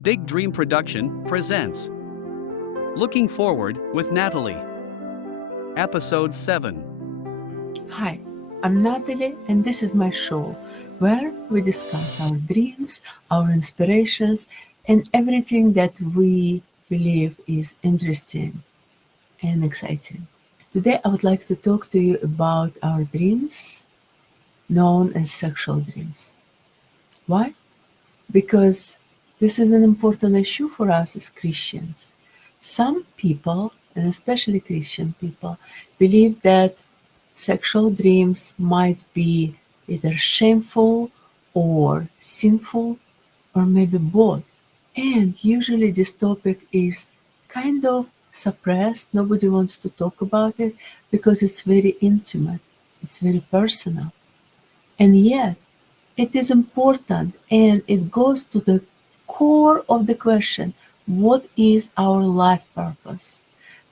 Big Dream Production presents Looking Forward with Natalie. Episode 7. Hi, I'm Nataly, and this is my show where we discuss our dreams, our inspirations, and everything that we believe is interesting and exciting. Today, I would like to talk to you about our dreams, known as sexual dreams. Why? Because this is an important issue for us as Christians. Some people, and especially Christian people, believe that sexual dreams might be either shameful or sinful, or maybe both. And usually this topic is kind of suppressed. Nobody wants to talk about it because it's very intimate, it's very personal. And yet, it is important and it goes to the core of the question, what is our life purpose?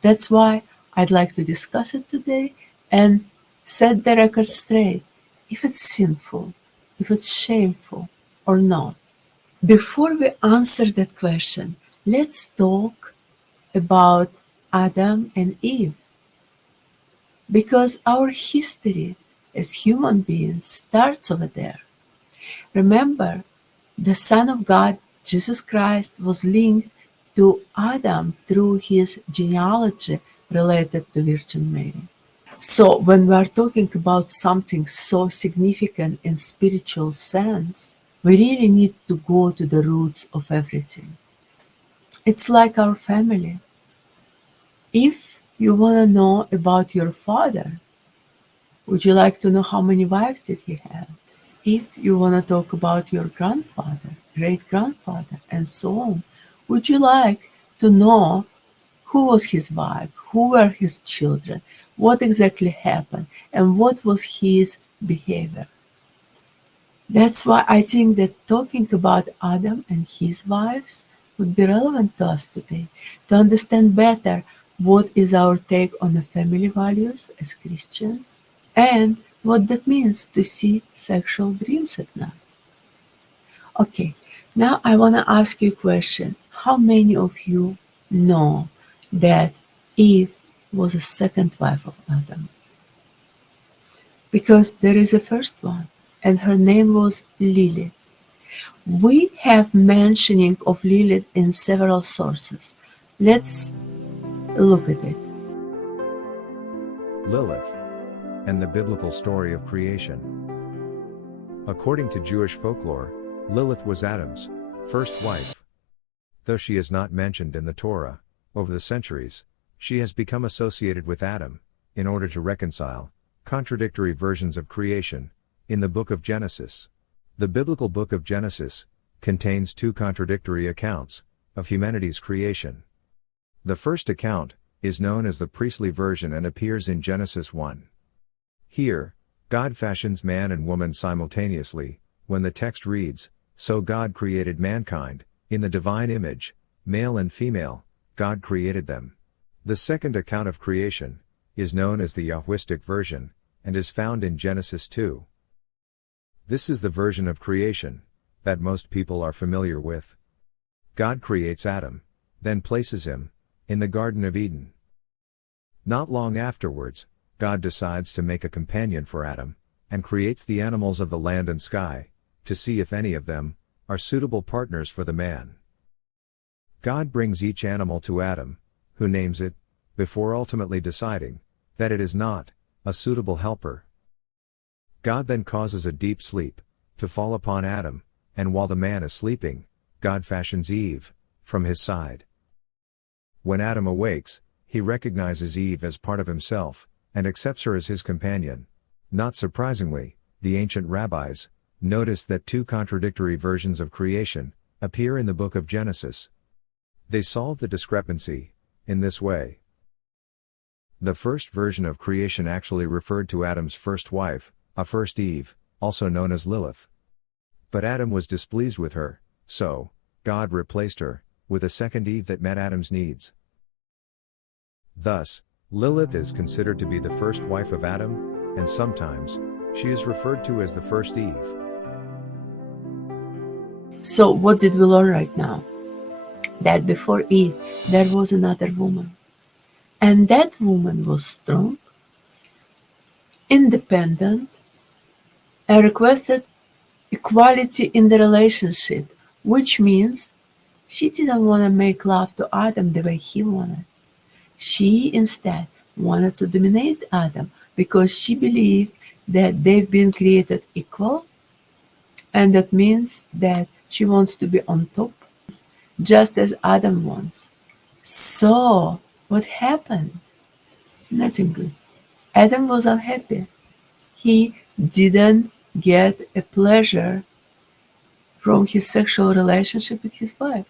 That's why I'd like to discuss it today and set the record straight if it's sinful, if it's shameful or not. Before we answer that question, let's talk about Adam and Eve because our history as human beings starts over there. Remember, the Son of God, Jesus Christ, was linked to Adam through his genealogy related to Virgin Mary. So when we are talking about something so significant in spiritual sense, we really need to go to the roots of everything. It's like our family. If you want to know about your father, would you like to know how many wives did he have? If you want to talk about your grandfather, great-grandfather, and so on, would you like to know who was his wife, who were his children, what exactly happened, and what was his behavior? That's why I think that talking about Adam and his wives would be relevant to us today, to understand better what is our take on the family values as Christians, and what that means to see sexual dreams at night. Okay, now I want to ask you a question. How many of you know that Eve was a second wife of Adam? Because there is a first one, and her name was Lilith. We have mentioning of Lilith in several sources. Let's look at it. Lilith, and the biblical story of creation. According to Jewish folklore, Lilith was Adam's first wife. Though she is not mentioned in the Torah, over the centuries, she has become associated with Adam, in order to reconcile contradictory versions of creation in the book of Genesis. The biblical book of Genesis contains two contradictory accounts of humanity's creation. The first account is known as the priestly version and appears in Genesis 1. Here, God fashions man and woman simultaneously, when the text reads, "So God created mankind, in the divine image, male and female, God created them." The second account of creation is known as the Yahwistic version, and is found in Genesis 2. This is the version of creation that most people are familiar with. God creates Adam, then places him in the Garden of Eden. Not long afterwards, God decides to make a companion for Adam, and creates the animals of the land and sky, to see if any of them are suitable partners for the man. God brings each animal to Adam, who names it, before ultimately deciding that it is not a suitable helper. God then causes a deep sleep to fall upon Adam, and while the man is sleeping, God fashions Eve from his side. When Adam awakes, he recognizes Eve as part of himself, and accepts her as his companion. Not surprisingly, the ancient rabbis notice that two contradictory versions of creation appear in the book of Genesis. They solve the discrepancy in this way. The first version of creation actually referred to Adam's first wife, a first Eve, also known as Lilith. But Adam was displeased with her, so God replaced her with a second Eve that met Adam's needs. Thus, Lilith is considered to be the first wife of Adam, and sometimes she is referred to as the first Eve. So what did we learn right now? that before Eve there was another woman. And that woman was strong, independent, and requested equality in the relationship, which means she didn't want to make love to Adam the way he wanted. She instead wanted to dominate Adam because she believed that they've been created equal, and that means that she wants to be on top, just as Adam wants. So, what happened? Nothing good. Adam was unhappy. He didn't get a pleasure from his sexual relationship with his wife.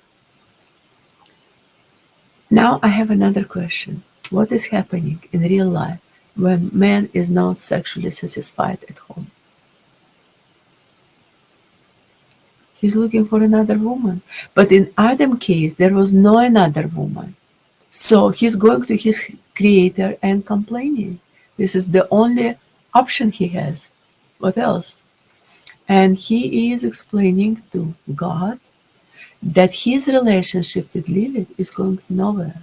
Now I have another question. What is happening in real life when man is not sexually satisfied at home? He's looking for another woman. But in Adam's case, there was no another woman. So he's going to his creator and complaining. This is the only option he has. What else? And he is explaining to God that his relationship with Lilith is going nowhere.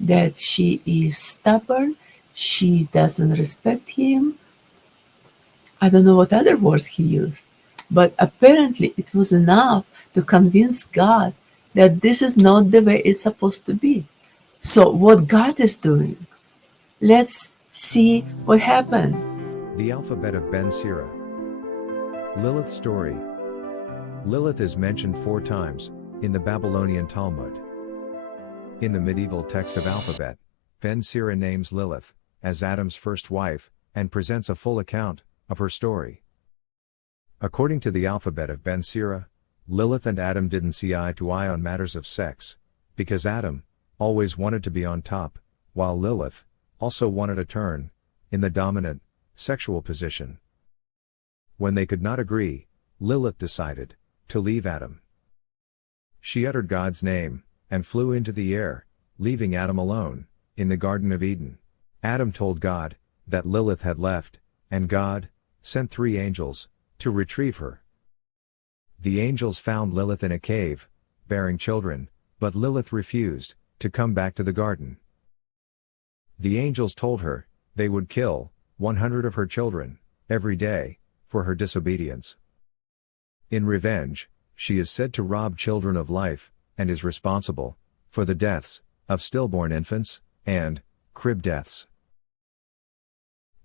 That she is stubborn, she doesn't respect him. I don't know what other words he used, but apparently it was enough to convince God that this is not the way it's supposed to be. So, what God is doing, let's see what happened. The alphabet of Ben Sira. Lilith's story. Lilith is mentioned 4 times in the Babylonian Talmud. In the medieval text of alphabet, Ben Sira names Lilith as Adam's first wife and presents a full account of her story. According to the alphabet of Ben Sira, Lilith and Adam didn't see eye to eye on matters of sex, because Adam always wanted to be on top, while Lilith also wanted a turn in the dominant sexual position. When they could not agree, Lilith decided to leave Adam. She uttered God's name and flew into the air, leaving Adam alone in the Garden of Eden. Adam told God that Lilith had left, and God sent 3 angels to retrieve her. The angels found Lilith in a cave, bearing children, but Lilith refused to come back to the garden. The angels told her they would kill 100 of her children every day for her disobedience. In revenge, she is said to rob children of life and is responsible for the deaths of stillborn infants and crib deaths.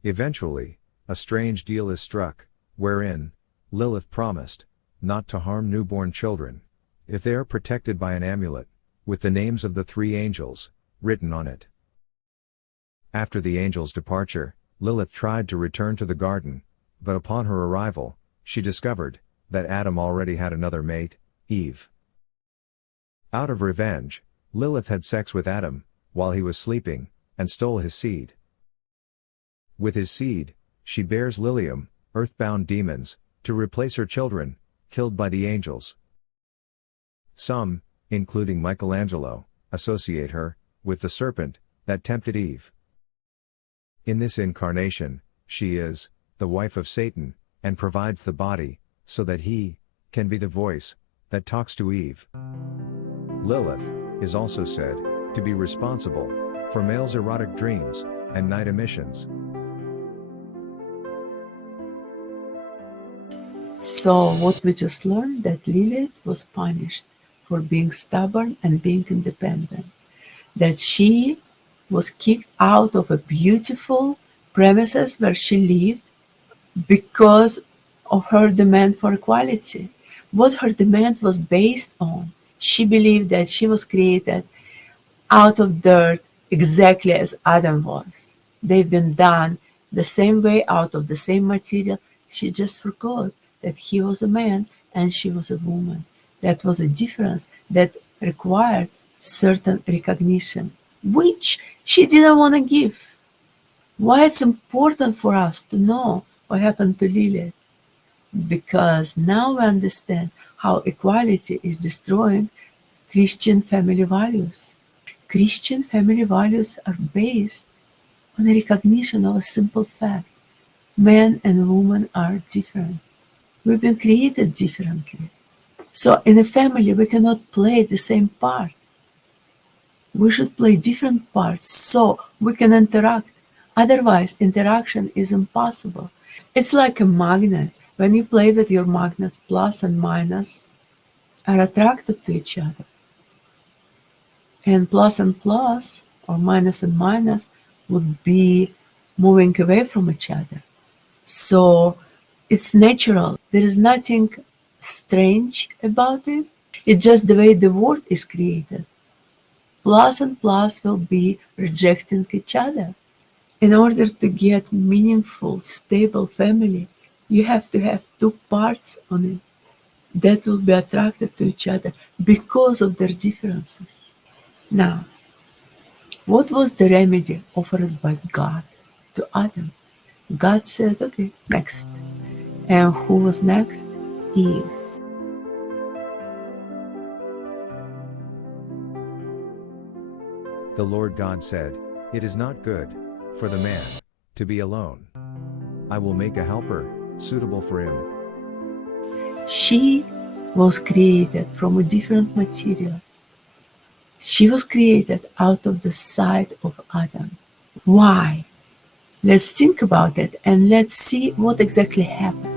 Eventually, a strange deal is struck, wherein Lilith promised not to harm newborn children if they are protected by an amulet with the names of the 3 angels written on it. After the angels' departure, Lilith tried to return to the garden, but upon her arrival, she discovered that Adam already had another mate, Eve. Out of revenge, Lilith had sex with Adam while he was sleeping and stole his seed. With his seed, she bears Lilium, earthbound demons, to replace her children, killed by the angels. Some, including Michelangelo, associate her with the serpent that tempted Eve. In this incarnation, she is the wife of Satan and provides the body so that he can be the voice that talks to Eve. Lilith is also said to be responsible for males' erotic dreams and night emissions. So, what we just learned, that Lilith was punished for being stubborn and being independent, that she was kicked out of a beautiful premises where she lived because of her demand for equality. What her demand was based on, she believed that she was created out of dirt exactly as Adam was. They've been done the same way, out of the same material. She just forgot that he was a man and she was a woman. That was a difference that required certain recognition, which she didn't want to give. Why it's important for us to know what happened to Lilith? Because now we understand how equality is destroying Christian family values. Christian family values are based on a recognition of a simple fact. Men and women are different. We've been created differently. So in a family, we cannot play the same part. We should play different parts so we can interact. Otherwise, interaction is impossible. It's like a magnet. When you play with your magnets, plus and minus are attracted to each other. And plus, or minus and minus, would be moving away from each other. So it's natural. There is nothing strange about it. It's just the way the world is created. Plus and plus will be rejecting each other. In order to get meaningful, stable family, you have to have two parts on it that will be attracted to each other because of their differences. Now, what was the remedy offered by God to Adam? God said, okay, next. And who was next? Eve. The Lord God said, "It is not good for the man to be alone. I will make a helper suitable for him." She was created from a different material. She was created out of the side of Adam. Why? Let's think about it and let's see what exactly happened.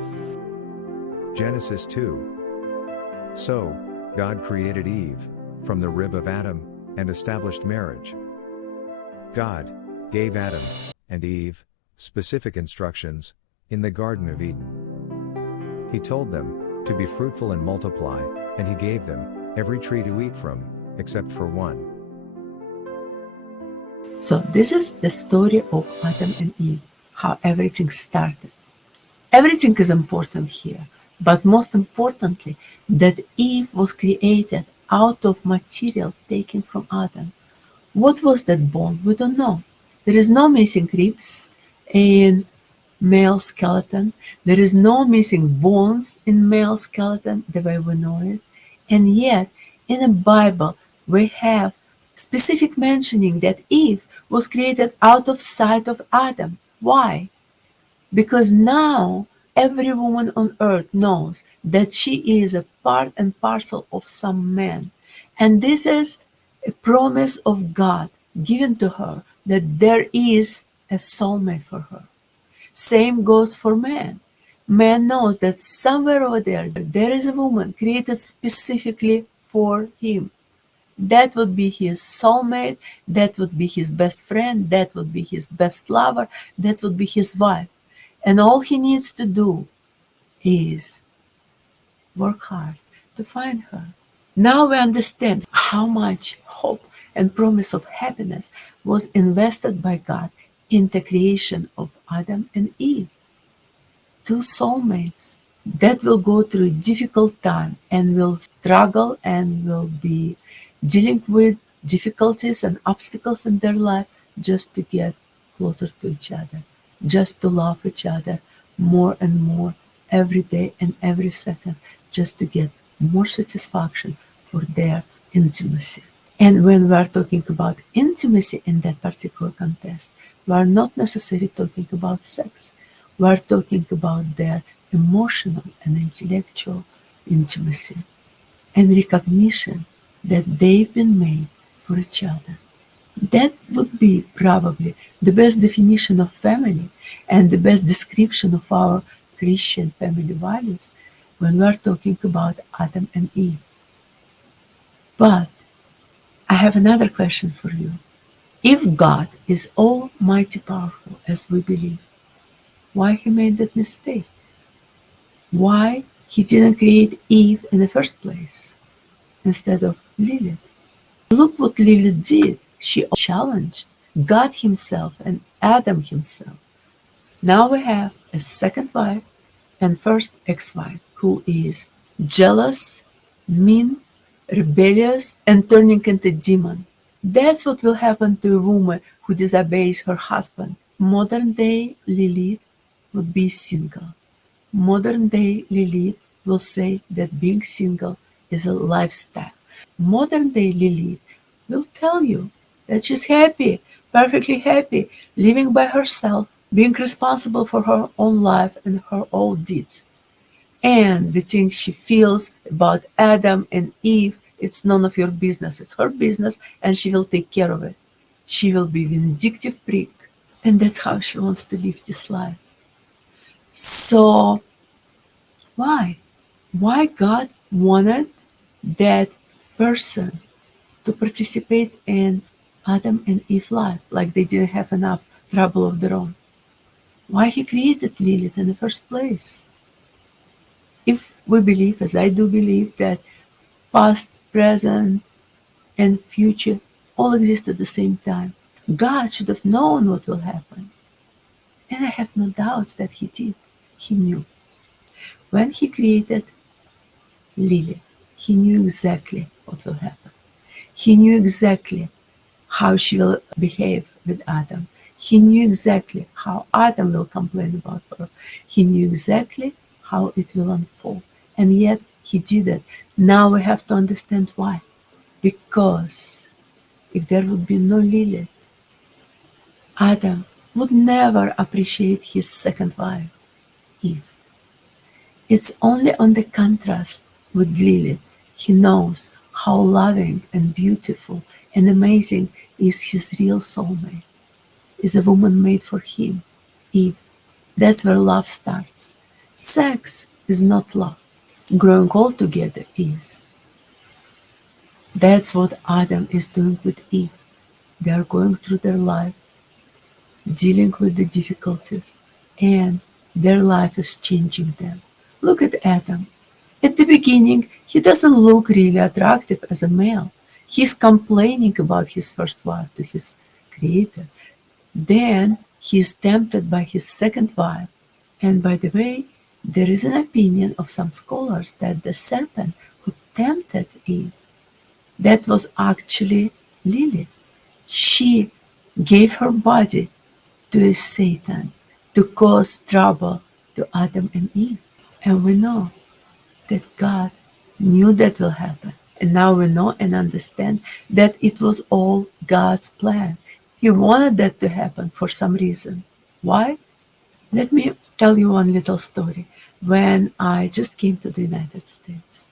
Genesis 2. So, God created Eve from the rib of Adam and established marriage. God gave Adam and Eve specific instructions in the Garden of Eden. He told them to be fruitful and multiply, and he gave them every tree to eat from, except for one. So this is the story of Adam and Eve, how everything started. Everything is important here, but most importantly, that Eve was created out of material taken from Adam. What was that bone? We don't know. There is no missing ribs in male skeleton. There is no missing bones in male skeleton the way we know it. And yet, in the Bible, we have specific mentioning that Eve was created out of sight of Adam. Why? Because now every woman on earth knows that she is a part and parcel of some man. And this is a promise of God given to her that there is a soulmate for her. Same goes for man. Man knows that somewhere over there is a woman created specifically for him. That would be his soulmate, that would be his best friend, that would be his best lover, that would be his wife. And all he needs to do is work hard to find her. Now we understand how much hope and promise of happiness was invested by God in the creation of Adam and Eve. Two soulmates that will go through a difficult time and will struggle and will be dealing with difficulties and obstacles in their life just to get closer to each other, just to love each other more and more every day and every second, just to get more satisfaction for their intimacy. And when we are talking about intimacy in that particular context, we are not necessarily talking about sex. We are talking about their emotional and intellectual intimacy and recognition that they've been made for each other. That would be probably the best definition of family and the best description of our Christian family values when we are talking about Adam and Eve. But I have another question for you. If God is almighty powerful, as we believe, why he made that mistake? Why he didn't create Eve in the first place instead of Lilith? Look what Lilith did. She challenged God himself and Adam himself. Now we have a second wife and first ex-wife who is jealous, mean, rebellious, and turning into a demon. That's what will happen to a woman who disobeys her husband. Modern day Lilith would be single. Modern day Lilith will say that being single is a lifestyle. Modern day Lilith will tell you that she's happy, perfectly happy, living by herself, being responsible for her own life and her own deeds. And the things she feels about Adam and Eve It's none of your business. It's her business, and she will take care of it. She will be vindictive prick. And that's how she wants to live this life. So why? Why God wanted that person to participate in Adam and Eve life, like they didn't have enough trouble of their own? Why he created Lilith in the first place? If we believe, as I do believe, that past, present, and future all exist at the same time, God should have known what will happen. And I have no doubts that he did. He knew. When he created Lilith, he knew exactly what will happen. He knew exactly how she will behave with Adam. He knew exactly how Adam will complain about her. He knew exactly how it will unfold. And yet he did it. Now we have to understand why. Because if there would be no Lilith, Adam would never appreciate his second wife, Eve. It's only on the contrast with Lilith he knows how loving and beautiful and amazing is his real soulmate, is a woman made for him, Eve. That's where love starts. Sex is not love. Growing old together is. That's what Adam is doing with Eve. They are going through their life, dealing with the difficulties, and their life is changing them. Look at Adam. At the beginning, he doesn't look really attractive as a male. He's complaining about his first wife to his creator. Then he is tempted by his second wife. And by the way, there is an opinion of some scholars that the serpent who tempted Eve, that was actually Lilith. She gave her body to Satan to cause trouble to Adam and Eve. And we know that God knew that will happen. And now we know and understand that it was all God's plan. He wanted that to happen for some reason. Why? Let me tell you one little story. When I just came to the United States,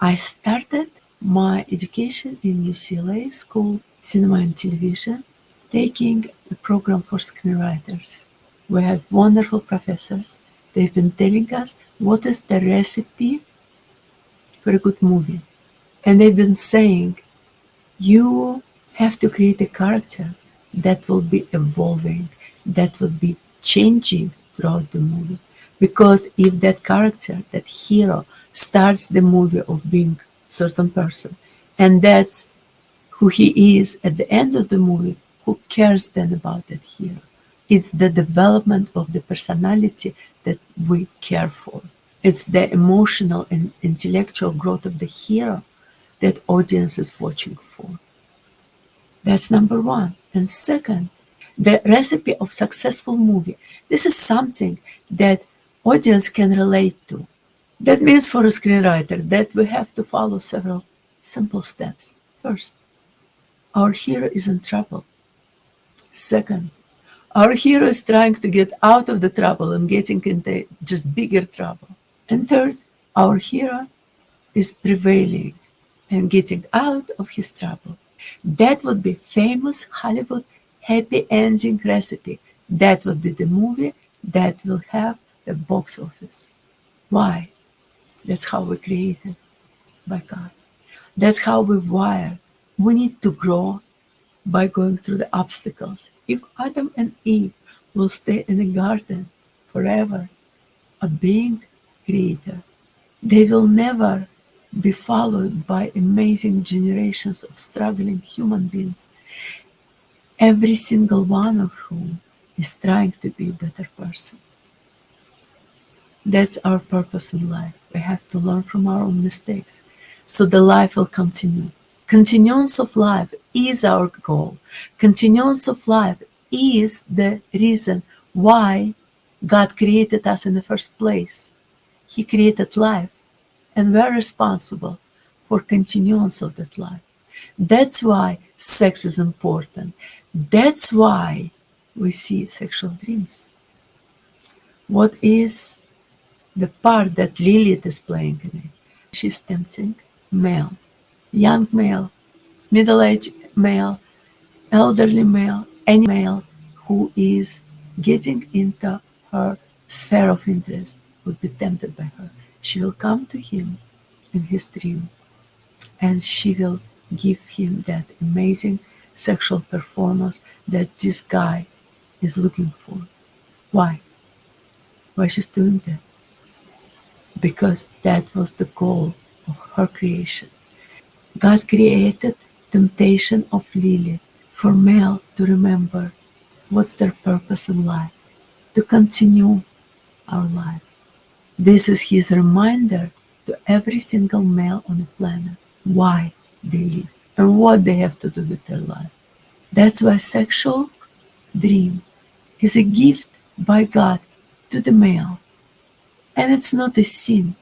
I started my education in UCLA School, Cinema and Television, taking a program for screenwriters. We have wonderful professors. They've been telling us what is the recipe for a good movie. And they've been saying, you have to create a character that will be evolving, that will be changing throughout the movie. Because if that character, that hero, starts the movie of being a certain person, and that's who he is at the end of the movie, who cares then about that hero? It's the development of the personality that we care for. It's the emotional and intellectual growth of the hero that audience is watching for. That's number one. And second, the recipe of successful movie. This is something that audience can relate to. That means for a screenwriter that we have to follow several simple steps. First, our hero is in trouble. Second, our hero is trying to get out of the trouble and getting into just bigger trouble. And third, our hero is prevailing and getting out of his trouble. That would be famous Hollywood happy ending recipe. That would be the movie that will have the box office. Why? That's how we created by God. That's how we wired. We need to grow by going through the obstacles. If Adam and Eve will stay in the garden forever, a being creator, they will never be followed by amazing generations of struggling human beings, every single one of whom is trying to be a better person. That's our purpose in life. We have to learn from our own mistakes so the life will continue. Continuance of life is our goal. Continuance of life is the reason why God created us in the first place. He created life, and we're responsible for continuance of that life. That's why sex is important. That's why we see sexual dreams. What is the part that Lilith is playing in it? She's tempting male. young male, middle-aged male, elderly male, any male who is getting into her sphere of interest would be tempted by her. She will come to him in his dream and she will give him that amazing sexual performance that this guy is looking for. Why? Why she's doing that? Because that was the goal of her creation. God created temptation of Lilith for male to remember what's their purpose in life, to continue our life. This is his reminder to every single male on the planet why they live and what they have to do with their life. That's why sexual dream is a gift by God to the male. And it's not a sin,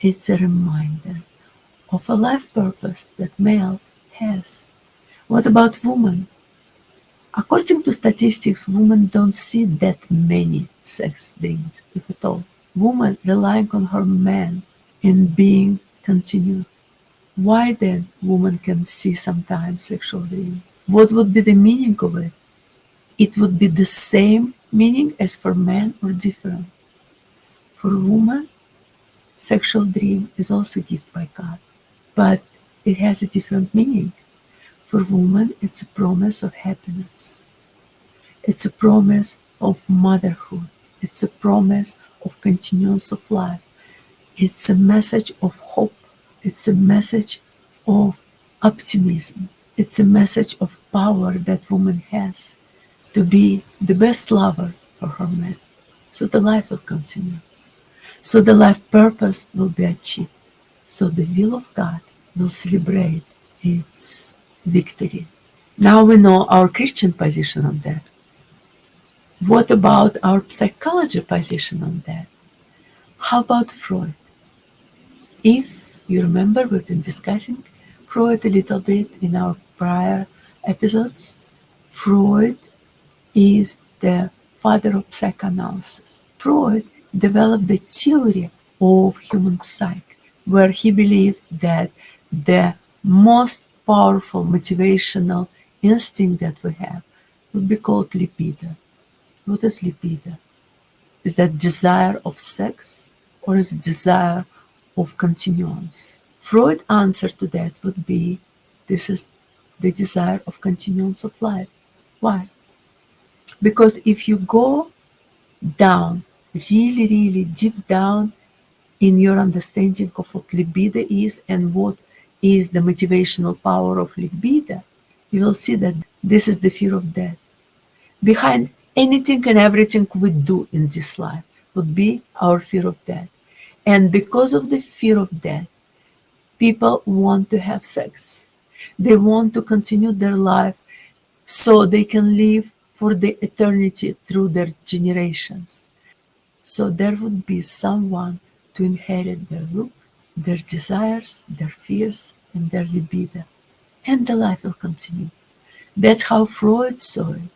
it's a reminder of a life purpose that male has. What about women? According to statistics, women don't see that many sex dreams, if at all. Woman relying on her man in being continued. Why then woman can see sometimes sexual dream? What would be the meaning of it? It would be the same meaning as for men or different. For woman, sexual dream is also a gift by God, but it has a different meaning. For woman, it's a promise of happiness. It's a promise of motherhood. It's a promise of continuance of life. It's a message of hope. It's a message of optimism. It's a message of power that woman has to be the best lover for her man. So the life will continue. So the life purpose will be achieved. So the will of God will celebrate its victory. Now we know our Christian position on that. What about our psychology position on that? How about Freud? If you remember, we've been discussing Freud a little bit in our prior episodes. Freud is the father of psychoanalysis. Freud developed the theory of human psyche, where he believed that the most powerful motivational instinct that we have would be called libido. What is libido? Is that desire of sex or is desire of continuance? Freud's answer to that would be this is the desire of continuance of life. Why? Because if you go down, really, really deep down in your understanding of what libido is and what is the motivational power of libido, you will see that this is the fear of death. Behind anything and everything we do in this life would be our fear of death. And because of the fear of death, people want to have sex. They want to continue their life so they can live for the eternity through their generations. So there would be someone to inherit their look, their desires, their fears, and their libido. And the life will continue. That's how Freud saw it.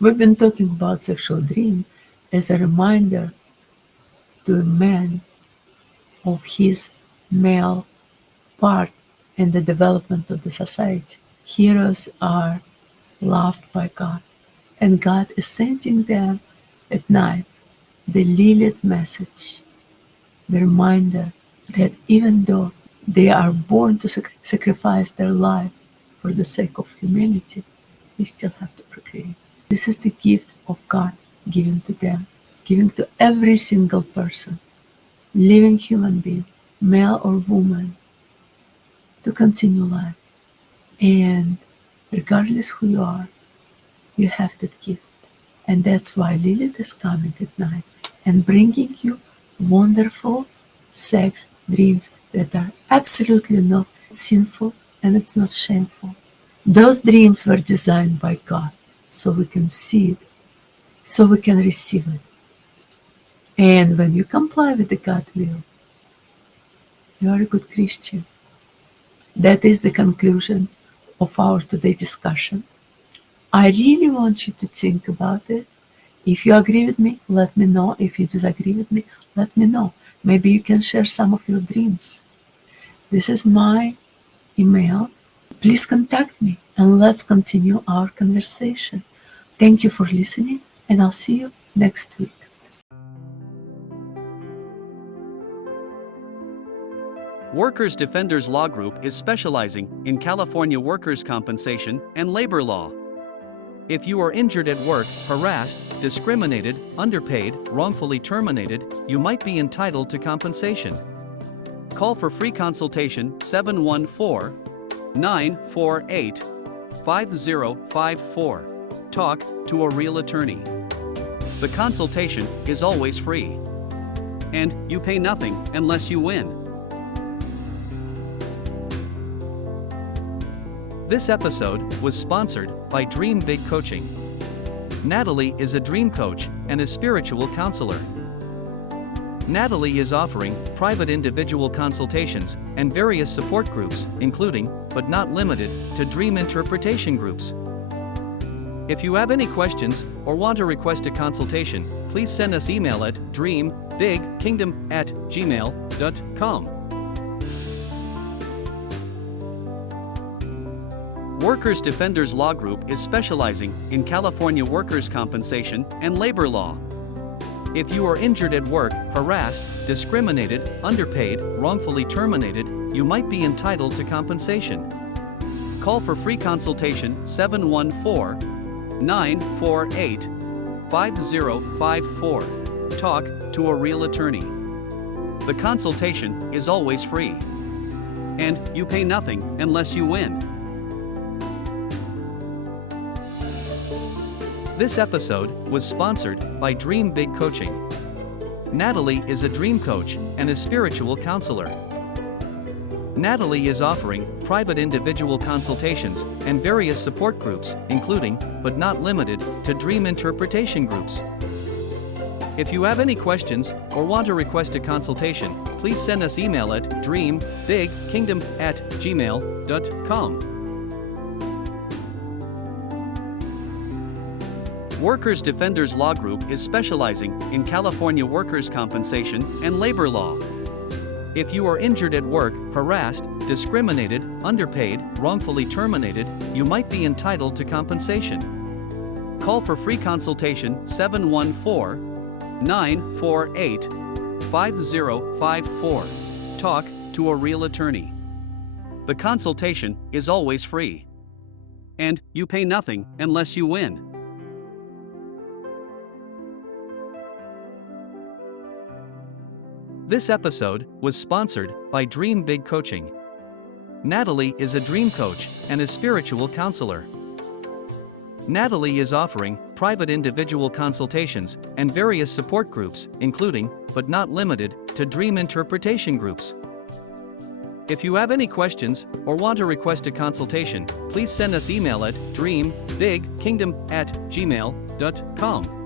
We've been talking about sexual dream as a reminder to a man of his male part in the development of the society. Heroes are loved by God, and God is sending them at night the Lilith message, the reminder that even though they are born to sacrifice their life for the sake of humanity, they still have to procreate. This is the gift of God given to them, given to every single person, living human being, male or woman, to continue life. And regardless who you are, you have that gift. And that's why Lilith is coming at night and bringing you wonderful sex dreams that are absolutely not sinful and it's not shameful. Those dreams were designed by God so we can see it, so we can receive it. And when you comply with the God will, you are a good Christian. That is the conclusion of our today discussion. I really want you to think about it. If you agree with me, let me know. If you disagree with me, let me know. Maybe you can share some of your dreams. This is my email, please contact me and let's continue our conversation. Thank you for listening, and I'll see you next week. Workers Defenders Law Group is specializing in California workers' compensation and labor law. If you are injured at work, harassed, discriminated, underpaid, wrongfully terminated, you might be entitled to compensation. Call for free consultation 714-948-5054. Talk to a real attorney. The consultation is always free. And you pay nothing unless you win. This episode was sponsored by Dream Big Coaching. Nataly is a dream coach and a spiritual counselor. Nataly is offering private individual consultations and various support groups, including, but not limited to, dream interpretation groups. If you have any questions or want to request a consultation, please send us email at dreambigkingdom@gmail.com. Workers Defenders Law Group is specializing in California workers' compensation and labor law. If you are injured at work, harassed, discriminated, underpaid, wrongfully terminated, you might be entitled to compensation. Call for free consultation 714-948-5054. Talk to a real attorney. The consultation is always free. And you pay nothing unless you win. This episode was sponsored by Dream Big Coaching. Nataly is a dream coach and a spiritual counselor. Nataly is offering private individual consultations and various support groups, including, but not limited to, dream interpretation groups. If you have any questions or want to request a consultation, please send us email at dreambigkingdom@gmail.com. Workers Defenders Law Group is specializing in California workers' compensation and labor law. If you are injured at work, harassed, discriminated, underpaid, wrongfully terminated, you might be entitled to compensation. Call for free consultation 714-948-5054. Talk to a real attorney. The consultation is always free. And you pay nothing unless you win. This episode was sponsored by Dream Big Coaching. Nataly is a dream coach and a spiritual counselor. Nataly is offering private individual consultations and various support groups, including, but not limited to, dream interpretation groups. If you have any questions or want to request a consultation, please send us email at dreambigkingdom@gmail.com.